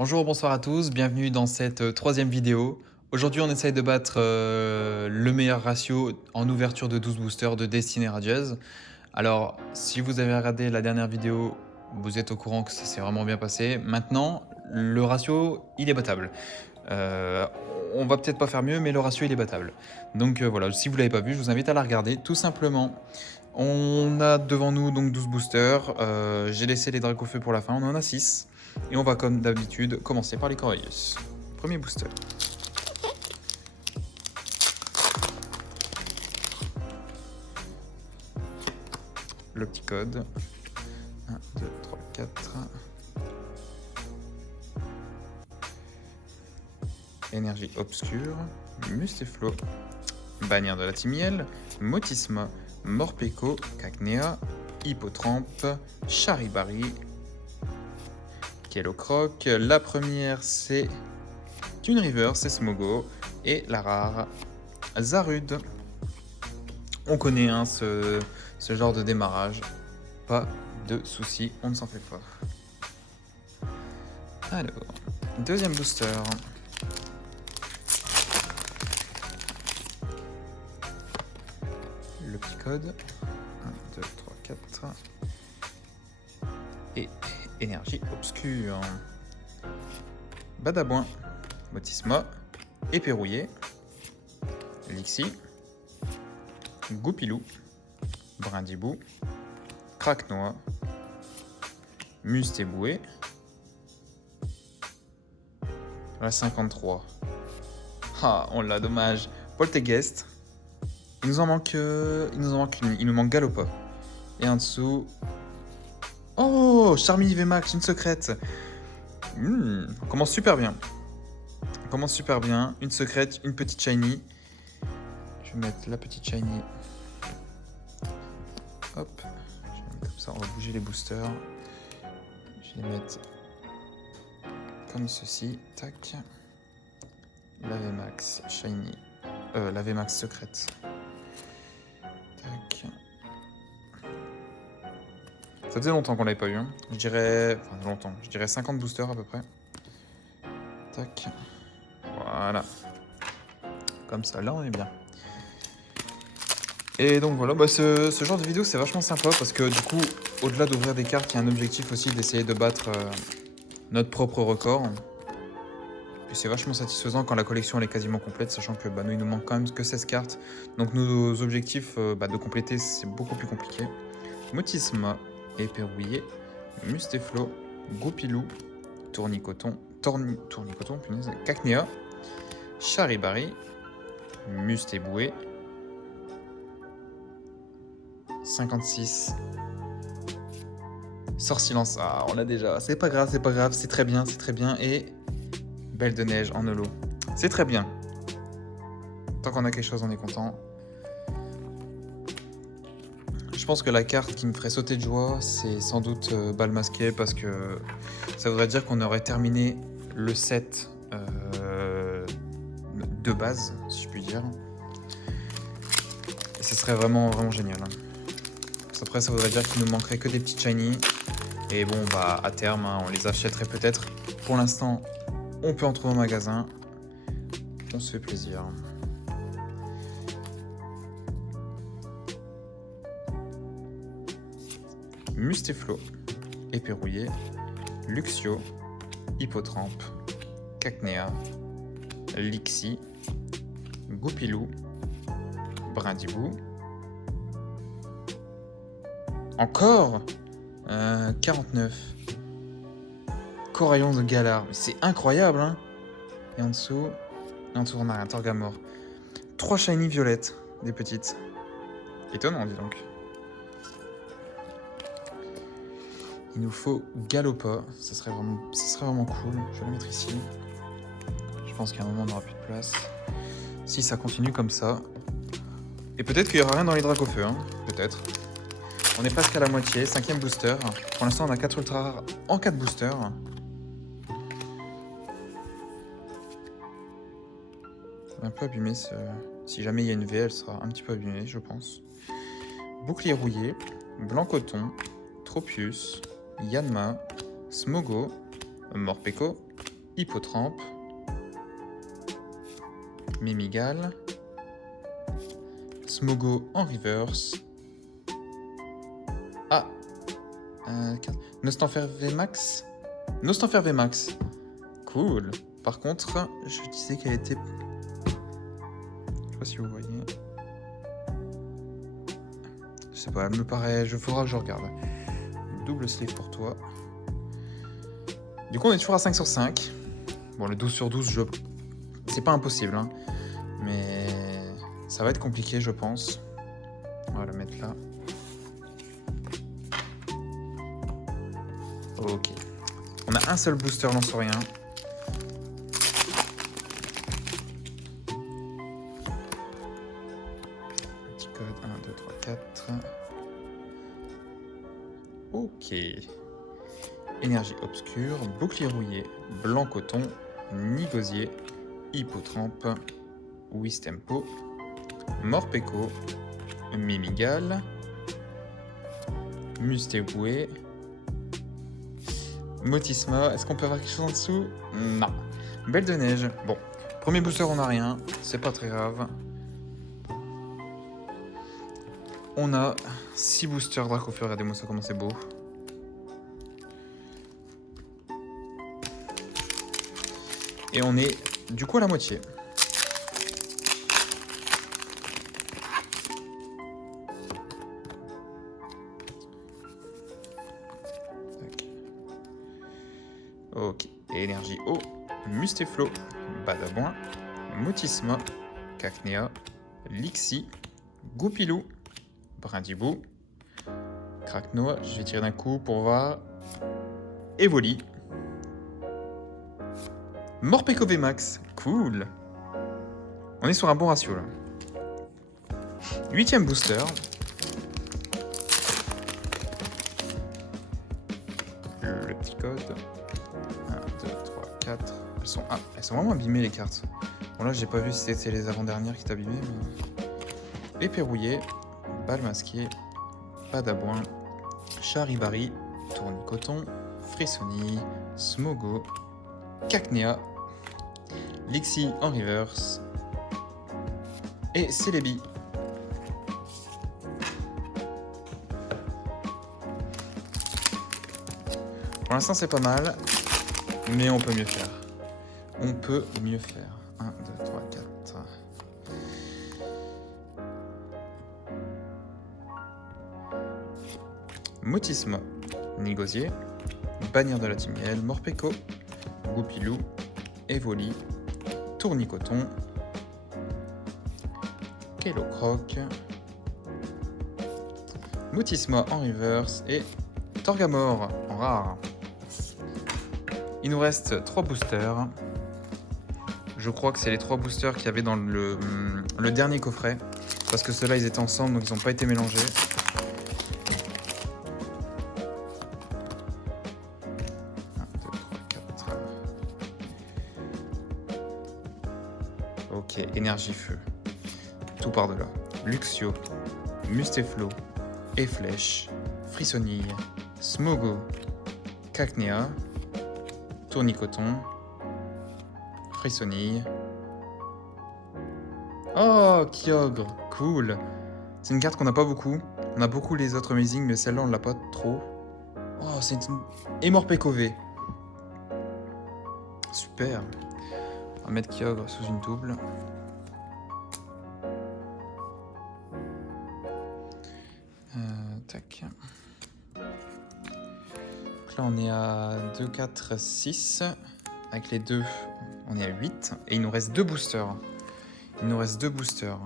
Bonjour, bonsoir à tous, bienvenue dans cette troisième vidéo. Aujourd'hui, on essaye de battre le meilleur ratio en ouverture de 12 boosters de Destiny Radieuse. Alors, si vous avez regardé la dernière vidéo, vous êtes au courant que ça s'est vraiment bien passé. Maintenant, le ratio, il est battable. Euh, on va peut-être pas faire mieux, mais le ratio, il est battable. Donc voilà, si vous l'avez pas vu, je vous invite à la regarder, tout simplement. On a devant nous donc 12 boosters. J'ai laissé les Dracofeu pour la fin, on en a 6. Et on va comme d'habitude commencer par les Coriolis. Premier booster. Le petit code. 1, 2, 3, 4. Énergie obscure. Mustéflo. Bannière de la Timiel. Motisma. Morpeko. Cacnea. Hippotrampe. Charibari. Kellocroc. La première, c'est Toon River, c'est Smogo. Et la rare, Zarude. On connaît hein, ce genre de démarrage. Pas de soucis, on ne s'en fait pas. Alors, deuxième booster. Le petit code. 1, 2, 3, 4. Et énergie obscure. Badabouin. Motisma. Éperrouillé. Lixi. Goupilou. Brindibou. Craquenois. Mustéboué. La 53. Ah, on l'a, dommage. Polteguest. Il nous manque une. Il nous manque Galopa. Et en dessous. Oh, Charmini VMAX, une secrète. On commence super bien. On commence super bien. Une secrète, une petite shiny. Je vais mettre la petite shiny. Hop. Je vais mettre comme ça, on va bouger les boosters. Je vais les mettre comme ceci. Tac. La VMAX shiny. La VMAX secrète. Tac. Ça faisait longtemps qu'on l'avait pas eu. Hein. Je dirais. Enfin, longtemps. Je dirais 50 boosters à peu près. Tac. Voilà. Comme ça, là, on est bien. Et donc voilà, bah ce genre de vidéo, c'est vachement sympa parce que du coup, au-delà d'ouvrir des cartes, il y a un objectif aussi d'essayer de battre notre propre record. Et c'est vachement satisfaisant quand la collection elle est quasiment complète, sachant que bah, nous, il nous manque quand même que 16 cartes. Donc nos objectifs de compléter, c'est beaucoup plus compliqué. Motisma, Éperrouillé, Mustéflo, Goupilou, Tournicoton, punaise, Cacnea, Charibari, Mustéboué, 56. Sort silence, ah on l'a déjà, c'est pas grave, c'est très bien, et Belle de neige en holo. C'est très bien. Tant qu'on a quelque chose, on est content. Je pense que la carte qui me ferait sauter de joie, c'est sans doute Bal Masqué, parce que ça voudrait dire qu'on aurait terminé le set de base, si je puis dire. Et ce serait vraiment, vraiment génial. Après, ça voudrait dire qu'il nous manquerait que des petites shiny. Et bon, bah à terme, hein, on les achèterait peut-être. Pour l'instant, on peut en trouver au magasin. On se fait plaisir. Mustéflo, Éperrouillé, Luxio, Hippotrampe, Cacnea, Lixi, Goupilou, Brindibou. Encore 49. Coraillon de Galar. C'est incroyable, hein. Et en dessous, on a un Torgamore. 3 shiny violettes, des petites. Étonnant, dis donc. Il nous faut Galopa, ça serait vraiment cool. Je vais le mettre ici. Je pense qu'à un moment on n'aura plus de place. Si ça continue comme ça. Et peut-être qu'il n'y aura rien dans les Dracofeu, hein. Peut-être. On est presque à la moitié, 5ème booster. Pour l'instant on a 4 ultra rares en 4 boosters. Un peu abîmé, si jamais il y a une V, elle sera un petit peu abîmée, je pense. Bouclier rouillé, Blanc Coton, Tropius, Yanma, Smogo, Morpeko, Hippotrampe, Mimigal, Smogo en reverse. Ah, Nostanfer VMAX. Nostanfer VMAX. Cool. Par contre, je disais qu'elle était... Je sais pas si vous voyez. Je sais pas, elle me paraît... Faudra que je regarde. Double sleeve pour toi. Du coup, on est toujours à 5 sur 5. Bon, le 12 sur 12, c'est pas impossible, hein. Mais ça va être compliqué, je pense. On va le mettre là. Ok. On a un seul booster, lance rien. Petit code 1, 2, 3, 4. Ok. Énergie obscure, bouclier rouillé, blanc coton, nigosier, hippotrampe, Wistempo, Morpeko, Mimigal, Mustéboué, Motisma. Est-ce qu'on peut avoir quelque chose en dessous? Non. Belle de neige. Bon, premier booster, on n'a rien. C'est pas très grave. On a 6 boosters Dracofeu. Regardez-moi ça, comment c'est beau. Et on est du coup à la moitié. Ok, énergie eau, Mustéflo, Badabouin, Motisma, Cacnea, Lixi, Goupilou, Brindibou, Cracknoa, je vais tirer d'un coup pour voir, Evoli, Morpeko VMAX, cool. On est sur un bon ratio là. 8e booster. Le petit code. 1, 2, 3, 4. Elles sont vraiment abîmées les cartes. Bon là j'ai pas vu si c'était les avant-dernières qui étaient abîmées. Mais... Épée rouillée, balle masquée, Badabouin, Charibari, Tournicoton, Frissonille, Smogo, Cacnea, Lixi en reverse et Celebi. Pour l'instant c'est pas mal, mais on peut mieux faire. On peut mieux faire. 1, 2, 3, 4. Motisma, Nigosier, Bannière de la Timiel, Morpeko, Goupilou, Evoli, Tournicoton, Kelocroc, Motisma en reverse et Torgamore en rare. Il nous reste 3 boosters. Je crois que c'est les 3 boosters qu'il y avait dans le dernier coffret. Parce que ceux-là, ils étaient ensemble, donc ils n'ont pas été mélangés. Ok, énergie feu. Tout par-delà. Luxio, Mustéflo, Efflèche, Frissonille, Smogo, Cacnea, Tournicoton, Frissonille. Oh, Kyogre, cool. C'est une carte qu'on n'a pas beaucoup. On a beaucoup les autres Amazing, mais celle-là, on l'a pas trop. Oh, c'est une... Et Morpeko V. Super. On va mettre Kyogre sous une double. Tac. Donc là, on est à 2, 4, 6. Avec les deux, on est à 8. Et il nous reste 2 boosters. Il nous reste 2 boosters.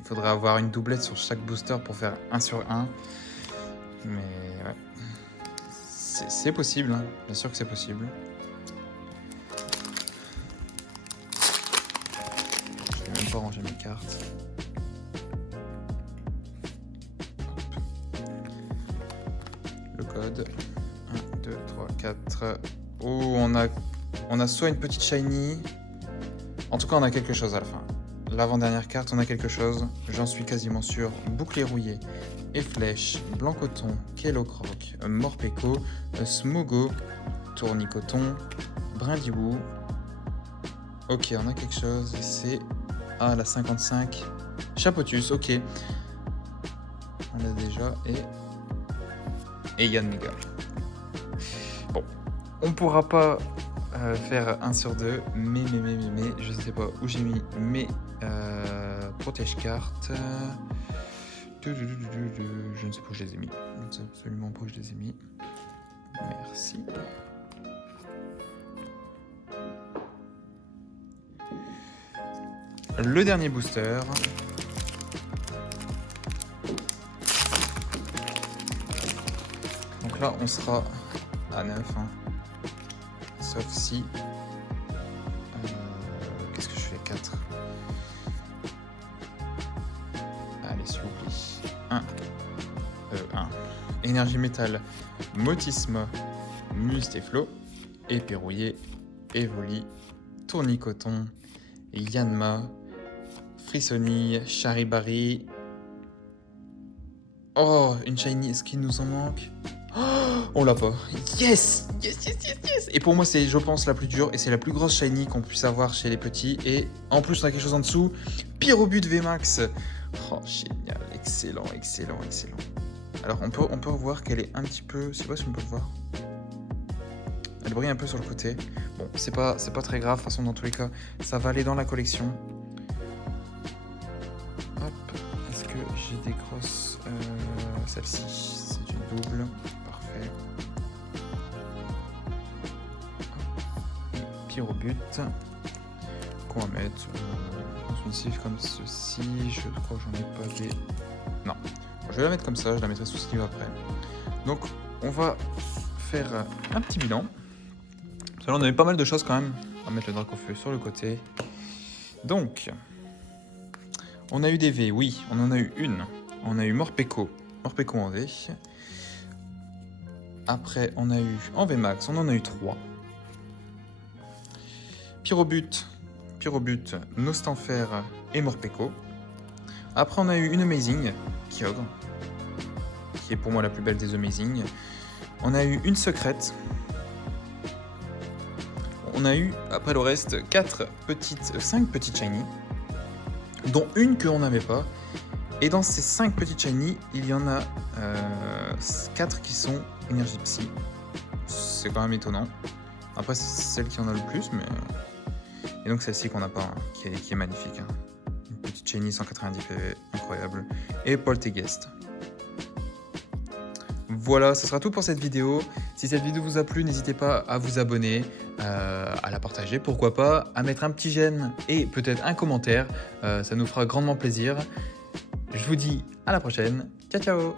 Il faudrait avoir une doublette sur chaque booster pour faire 1 sur 1. Mais ouais. C'est possible, hein. Bien sûr que c'est possible. Je vais même pas ranger mes cartes. Le code. 1, 2, 3, 4. Oh, on a soit une petite shiny. En tout cas, on a quelque chose à la fin. L'avant-dernière carte, on a quelque chose. J'en suis quasiment sûr. Bouclier rouillé, Efflèche, Blanc Coton, Kelocroc, Morpeko, Smogo, Tournicoton, Brindibou. Ok, on a quelque chose. C'est... Ah, la 55. Chapotus, ok. On l'a déjà. Et Yann Mega. Bon. On pourra pas faire 1 sur 2. Mais, je sais pas où j'ai mis mes protège-cartes. Je ne sais pas où je les ai mis. Je ne sais absolument pas où je les ai mis. Merci. Le dernier booster. Donc là, on sera à 9. Hein. Sauf si... qu'est-ce que je fais? 4. Allez, s'il vous plaît. 1. Énergie métal. Motisma. Mustéflo. Éperrouillé. Evoli. Tournicoton. Yanma. Frissonille. Charibari. Oh, une shiny. Est-ce qu'il nous en manque? Oh, on l'a pas. Yes. Et pour moi, c'est, je pense, la plus dure. Et c'est la plus grosse shiny qu'on puisse avoir chez les petits. Et en plus, on a quelque chose en dessous. Pyrobut VMAX. Oh, génial. Excellent. Alors, on peut voir qu'elle est un petit peu... Je sais pas si on peut le voir. Elle brille un peu sur le côté. Bon, c'est pas très grave. De toute façon, dans tous les cas, ça va aller dans la collection. Hop. Est-ce que j'ai des grosses... Celle-ci, c'est une double. Parfait. Pyrobut. Qu'on va mettre dans une sleeve comme ceci. Je crois que j'en ai pas des... Non. Je vais la mettre comme ça. Je la mettrai sous sleeve après. Donc, on va faire un petit bilan. Parce que là, on avait pas mal de choses quand même. On va mettre le Dracofeu sur le côté. Donc, on a eu des V, oui, on en a eu une. On a eu Morpeko en V. Après, on a eu en VMAX, on en a eu 3. Pyrobut, Nostanfer et Morpeko. Après, on a eu une Amazing, Kyogre, qui est pour moi la plus belle des Amazing. On a eu une secrète. On a eu, après le reste, 5 petites shiny, dont une que on n'avait pas. Et dans ces 5 petites shiny, il y en a 4 qui sont énergie psy. C'est quand même étonnant. Après, c'est celle qui en a le plus, mais... Et donc celle-ci qu'on n'a pas, hein, qui est magnifique. Hein. Une petite shiny 190 PV, incroyable. Et Poltegeist. Voilà, ce sera tout pour cette vidéo. Si cette vidéo vous a plu, n'hésitez pas à vous abonner, à la partager, pourquoi pas, à mettre un petit j'aime et peut-être un commentaire. Ça nous fera grandement plaisir. Je vous dis à la prochaine. Ciao, ciao!